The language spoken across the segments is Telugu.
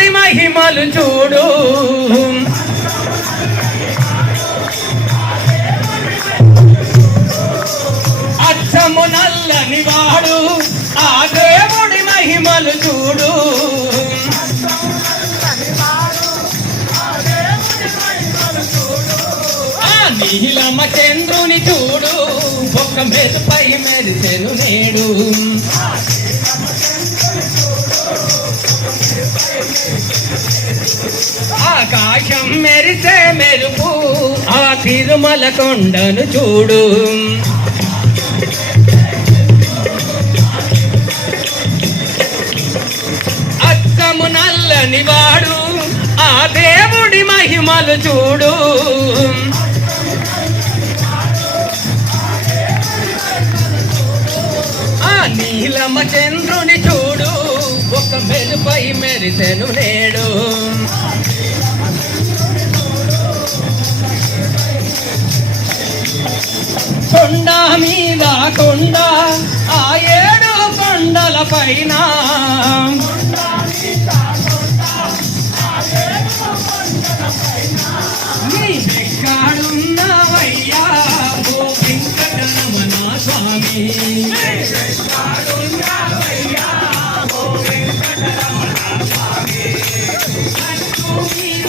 దేవుడి మహిమలు చూడు. అచ్చము నల్లని వాడు ఆ దేవుడి మహిమలు చూడు. ఆ నీలమ చంద్రుని చూడు ఒక మెరుపై మెరిసెను నేడు. ఆకాశం మెరిసే మెరుపు ఆ తిరుమల కొండను చూడు. అక్కము నల్లని వాడు ఆ దేవుడి మహిమలు చూడు. ఆ నీలమ చంద్రుని చూడు ఒక మెరుపై మెరిసెను నేడు. కొండ మీద కొండ ఆ ఏడు కొండల పైన. నీవెక్కడున్నావయ్యా ఓ వెంకటరమణ స్వామి. మీద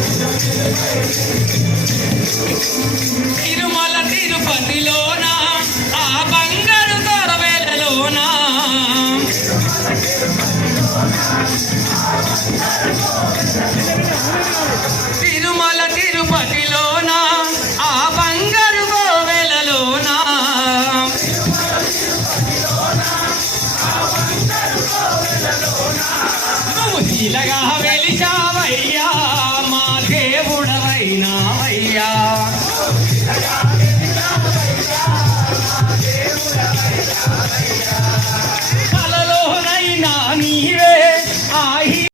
తిరుమల తిరుపతిలోన ఆ బంగారు తొరవేలలోన? తిరుమల తిరుపతిలోన ఆ బంగారు గోవెలలోన నువ్వు శీలగా వెలిచావయ్యా. రామయ్యా